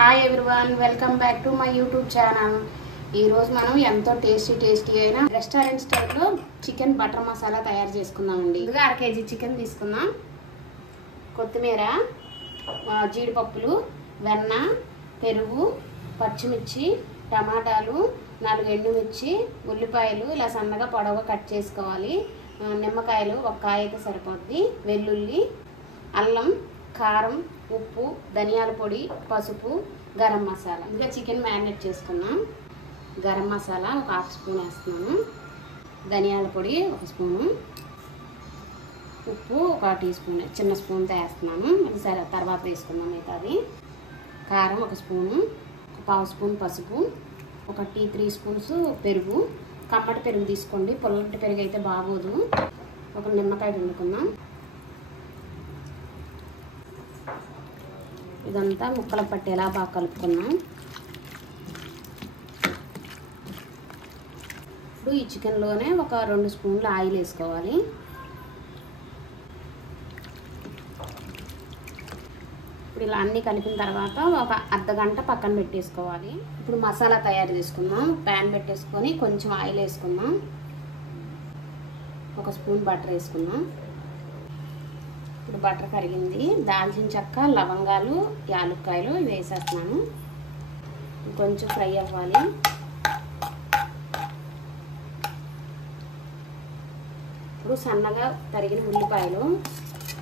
Hi everyone, welcome back to my YouTube channel. ఈరోజు మనం ఎంతో టేస్టీ అయిన రెస్టారెంట్ స్టైల్లో చికెన్ బటర్ మసాలా తయారు చేసుకుందామండి. ఇదిగా 1/2 kg చికెన్ తీసుకుందాం. కొత్తిమీర, జీడిపప్పులు, వెన్న, పెరుగు, పచ్చిమిర్చి, టమాటాలు, 4 ఎండుమిర్చి, ఉల్లిపాయలు ఇలా సన్నగా పొడవుగా కట్ చేసుకోవాలి. నిమ్మకాయలు 1 కాయ అయితే సరిపోద్ది. వెల్లుల్లి, అల్లం, కారం, ఉప్పు, ధనియాల పొడి, పసుపు, గరం మసాలా. ఇంకా చికెన్ మ్యారినేట్ చేసుకున్నాం. గరం మసాలా 1/2 స్పూన్ వేస్తున్నాను. ధనియాల పొడి 1 స్పూను, ఉప్పు 1 టీ స్పూన్, చిన్న స్పూన్తో వేస్తున్నాను. సరే తర్వాత వేసుకున్నాం. మిగతాది కారం 1 స్పూను, 1/2 స్పూన్ పసుపు, 3 స్పూన్స్ పెరుగు. కమ్మటి పెరుగు తీసుకోండి, పుల్లటి పెరుగు అయితే బాగోదు. 1 నిమ్మకాయ పిండుకుందాం. ఇదంతా ముక్కలు పట్టేలా బాగా కలుపుకున్నాం. ఇప్పుడు ఈ చికెన్లోనే 2 స్పూన్లు ఆయిల్ వేసుకోవాలి. ఇప్పుడు ఇలా అన్నీ కలిపిన తర్వాత 1 గంట పక్కన పెట్టేసుకోవాలి. ఇప్పుడు మసాలా తయారు చేసుకుందాం. ప్యాన్ పెట్టేసుకొని కొంచెం ఆయిల్ వేసుకుందాం. 1 స్పూన్ బటర్ వేసుకుందాం. ఇప్పుడు బటర్ కరిగింది. దాల్చిన చెక్క, లవంగాలు, యాలక్కాయలు వేసేస్తున్నాను. కొంచెం ఫ్రై అవ్వాలి. ఇప్పుడు సన్నగా తరిగిన ఉల్లిపాయలు,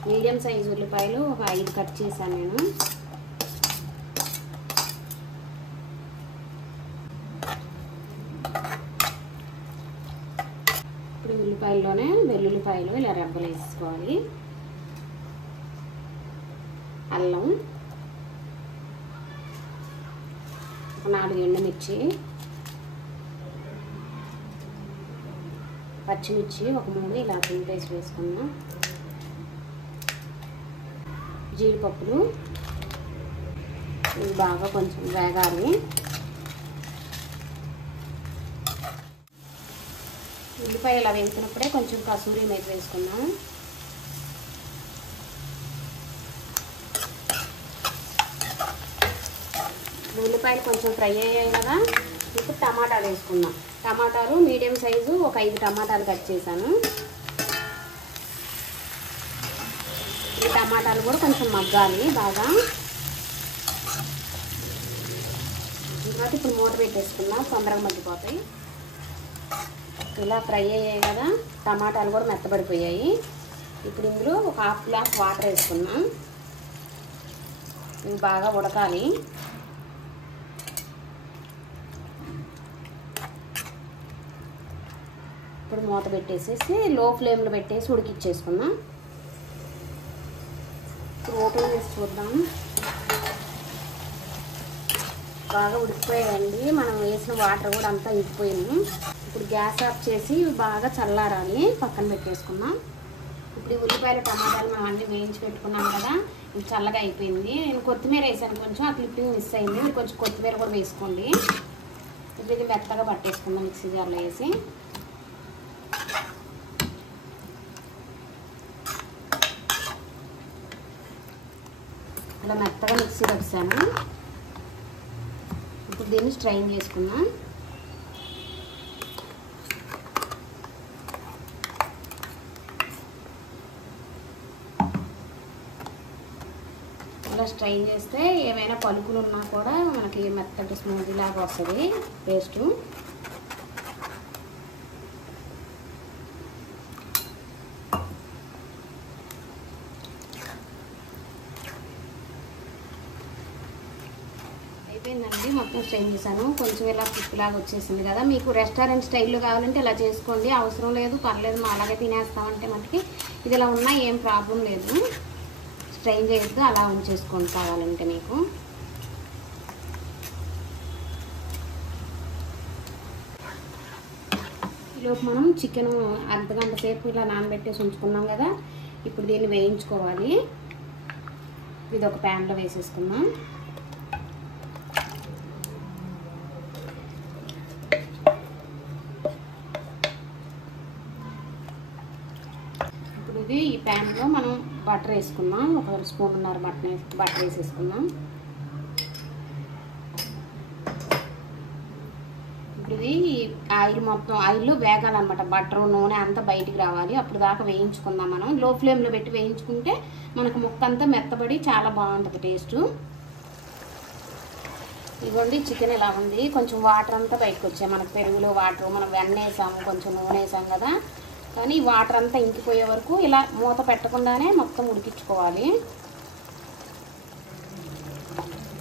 మీడియం సైజు ఉల్లిపాయలు 5 కట్ చేశాను నేను. ఇప్పుడు ఉల్లిపాయల్లోనే వెల్లుల్లిపాయలు ఇలా రెబ్బలు వేసుకోవాలి. అల్లం, 4 ఎండుమిర్చి, పచ్చిమిర్చి 3 ఇలా తుంపేసి వేసుకున్నాం. జీడిపప్పులు ఇవి బాగా కొంచెం వేగాలి. ఉల్లిపాయ ఇలా వేసినప్పుడే కొంచెం కసూరి మేతి వేసుకున్నాం. ఉల్లిపాయలు కొంచెం ఫ్రై అయ్యాయి కదా. ఇప్పుడు టమాటాలు వేసుకుందాం. టమాటాలు మీడియం సైజు 5 టమాటాలు కట్ చేశాను. ఈ టమాటాలు కూడా కొంచెం మగ్గాలి బాగా. తర్వాత ఇప్పుడు మూత పెట్టేసుకుందాం, తొందరగా మగ్గిపోతాయి. ఇలా ఫ్రై అయ్యాయి కదా, టమాటాలు కూడా మెత్తబడిపోయాయి. ఇప్పుడు ఇందులో 1/2 గ్లాస్ వాటర్ వేసుకున్నాం. ఇవి బాగా ఉడకాలి. ఇప్పుడు మూత పెట్టేసేసి లో ఫ్లేమ్లో పెట్టేసి ఉడికిచ్చేసుకుందాం. ఇప్పుడు ఓపెన్ చేసి చూద్దాం. బాగా ఉడికిపోయాయండి. మనం వేసిన వాటర్ కూడా అంతా ఇంకిపోయింది. ఇప్పుడు గ్యాస్ ఆఫ్ చేసి బాగా చల్లారాలి, పక్కన పెట్టేసుకుందాం. ఇప్పుడు ఈ ఉల్లిపాయలు, టమాటాలు మనం అన్నీ వేయించి పెట్టుకున్నాం కదా, ఇది చల్లగా అయిపోయింది. నేను కొత్తిమీర వేసాను, కొంచెం ఆ క్లిప్పింగ్ మిస్ అయింది. మీరు కొంచెం కొత్తిమీర కూడా వేసుకోండి. ఇప్పుడు ఇది మెత్తగా పట్టేసుకుందాం మిక్సీ జార్లో వేసి. ఇలా మెత్తగా మిక్సీ పట్టాను. ఇప్పుడు దీన్ని స్ట్రైన్ చేసుకుందాం. ఇలా స్ట్రైన్ చేస్తే ఏమైనా పలుకులు ఉన్నా కూడా మనకి మెత్తటి స్మూతీ లాగా వస్తుంది పేస్టు. అయిపోయిందండి, మొత్తం స్ట్రెయిన్ చేశాను. కొంచెం ఇలా పిప్పులాగా వచ్చేసింది కదా. మీకు రెస్టారెంట్ స్టైల్లో కావాలంటే ఇలా చేసుకోండి, అవసరం లేదు పర్లేదు, మా అలాగే తినేస్తామంటే మటుకి ఇది ఇలా ఉన్నా ఏం ప్రాబ్లం లేదు. స్ట్రెయిన్ చేయొద్దు, అలా ఉంచేసుకోండి కావాలంటే మీకు. ఈలోపు మనం చికెన్ 1 గంట సేపు ఇలా నానబెట్టేసి ఉంచుకున్నాం కదా. ఇప్పుడు దీన్ని వేయించుకోవాలి. ఇది ఒక ప్యాన్లో వేసేసుకుందాం. ఇది ఈ ప్యాన్లో మనం బటర్ వేసుకుందాం. 1 స్పూన్నర బటర్ వేసేసుకుందాం. ఆయిల్ మొత్తం ఆయిల్లో వేగాలన్నమాట. బటర్ నూనె అంతా బయటికి రావాలి. అప్పుడు దాకా వేయించుకుందాం మనం. లో ఫ్లేమ్లో పెట్టి వేయించుకుంటే మనకు ముక్క అంతా మెత్తబడి చాలా బాగుంటుంది టేస్ట్. ఇదిగోండి చికెన్ ఇలా ఉంది. కొంచెం వాటర్ అంతా బయటకు వచ్చాయి. మనకు పెరుగులో వాటర్ మనం వెన్న వేసాము, కొంచెం నూనె వేసాం కదా, కానీ వాటర్ అంతా ఇంకిపోయే వరకు ఇలా మూత పెట్టకుండానే మొత్తం ఉడికించుకోవాలి.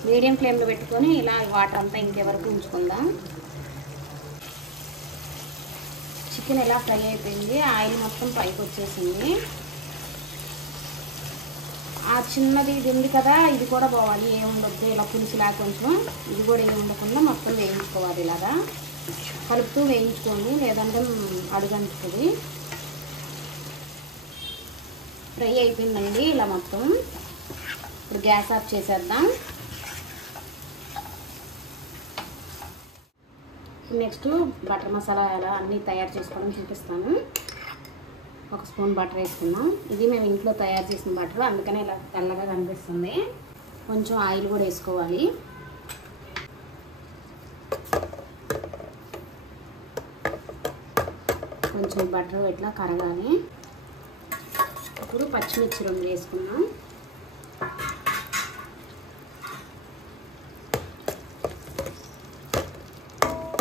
మీడియం ఫ్లేమ్లో పెట్టుకొని ఇలా వాటర్ అంతా ఇంకే వరకు ఉంచుకుందాం. చికెన్ ఎలా ఫ్రై అయిపోయింది, ఆయిల్ మొత్తం పైకి వచ్చేసింది. ఆ చిన్నది ఇది ఉంది కదా, ఇది కూడా పోవాలి. ఏముండొద్దు ఇలా పులుసులా కొంచెం, ఇది కూడా ఏమి ఉండకుండా మొత్తం వేయించుకోవాలి. ఇలాగా కలుపుతూ వేయించుకోండి, లేదంటే అడుగంటుతుంది. ఫ్రై అయిపోయిందండి ఇలా మొత్తం. ఇప్పుడు గ్యాస్ ఆఫ్ చేసేద్దాం. నెక్స్ట్ బటర్ మసాలా ఎలా అన్నీ తయారు చేసుకోవడం చూపిస్తాను. ఒక స్పూన్ బటర్ వేసుకుందాం. ఇది మేము ఇంట్లో తయారు చేసిన బటర్, అందుకనే ఇలా తెల్లగా కనిపిస్తుంది. కొంచెం ఆయిల్ కూడా వేసుకోవాలి. కొంచెం బటర్ ఇట్లా కరగాలి. ఇప్పుడు పచ్చిమిర్చి 2 వేసుకుందాం.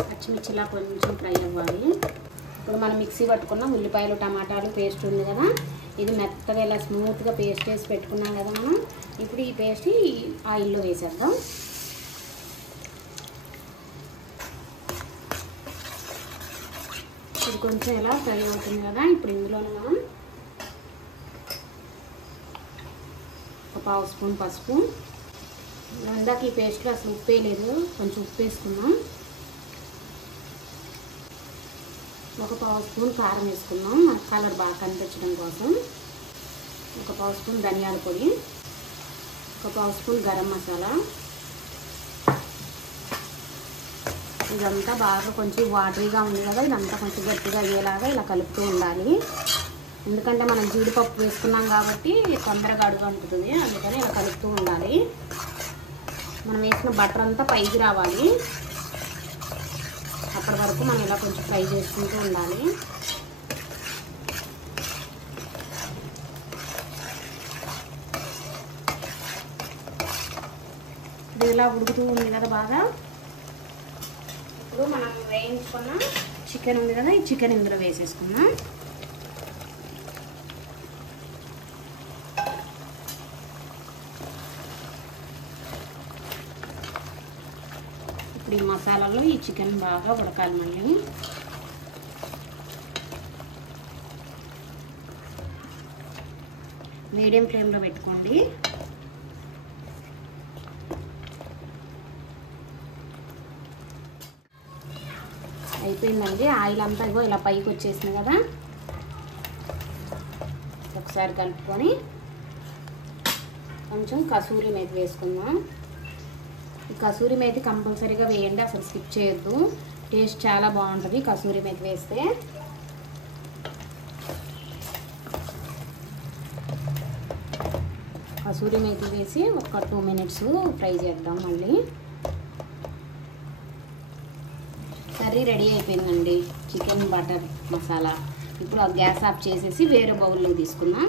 పచ్చిమిర్చిలా కొంచెం ఫ్రై అవ్వాలి. ఇప్పుడు మనం మిక్సీ పట్టుకున్న ఉల్లిపాయలు టమాటాలు పేస్ట్ ఉంది కదా, ఇది మెత్తగా ఇలా స్మూత్గా పేస్ట్ వేసి పెట్టుకున్నాం కదా మనం. ఇప్పుడు ఈ పేస్ట్ ఈ ఆయిల్లో వేసేద్దాం. ఇది కొంచెం ఇలా ఫ్రై అవుతుంది కదా, ఇప్పుడు ఇందులోనే మనం ఒక 1/2 స్పూన్ పసుపు. ఇందాక ఈ పేస్ట్లో అసలు ఉప్పే లేదు, కొంచెం ఉప్పు వేసుకున్నాం. ఒక 1/2 స్పూన్ కారం వేసుకున్నాం, కలర్ బాగా కనిపించడం కోసం. ఒక 1/2 స్పూన్ ధనియాల పొడి, ఒక 1/2 స్పూన్ గరం మసాలా. ఇదంతా బాగా కొంచెం వాటరీగా ఉంది కదా, ఇదంతా కొంచెం గట్టిగా అయ్యేలాగా ఇలా కలుపుతూ ఉండాలి. ఎందుకంటే మనం జీడిపప్పు వేసుకున్నాం కాబట్టి తొందరగా అడుగు అంటుతుంది, అందుకని ఇలా కలుపుతూ ఉండాలి. మనం వేసిన బటర్ అంతా పైకి రావాలి. అప్పటి వరకు మనం ఇలా కొంచెం ఫ్రై చేసుకుంటూ ఉండాలి. ఇది ఇలా ఉడుకుతూ ఉంది కదా బాగా. ఇప్పుడు మనం వేయించుకున్న చికెన్ ఉంది కదా, ఈ చికెన్ ఇందులో వేసేసుకున్నాం. ఇప్పుడు ఈ మసాలాలో ఈ చికెన్ బాగా ఉడకాలి. మళ్ళీ మీడియం ఫ్లేమ్లో పెట్టుకోండి. అయిపోయిందండి. ఆయిల్ అంతా ఇగో ఇలా పైకి వచ్చేసింది కదా, ఒకసారి కలుపుకొని కొంచెం కసూరి మేతి వేసుకుందాం. ఈ కసూరి మేతి కంపల్సరీగా వేయండి, అసలు స్కిప్ చేయొద్దు. టేస్ట్ చాలా బాగుంటుంది కసూరి మేతి వేస్తే. కసూరి మేతి వేసి ఒక 2 మినిట్స్ ఫ్రై చేద్దాం. మళ్ళీ కర్రీ రెడీ అయిపోయిందండి, చికెన్ బటర్ మసాలా. ఇప్పుడు ఆ గ్యాస్ ఆఫ్ చేసేసి వేరే బౌల్లో తీసుకుందాం.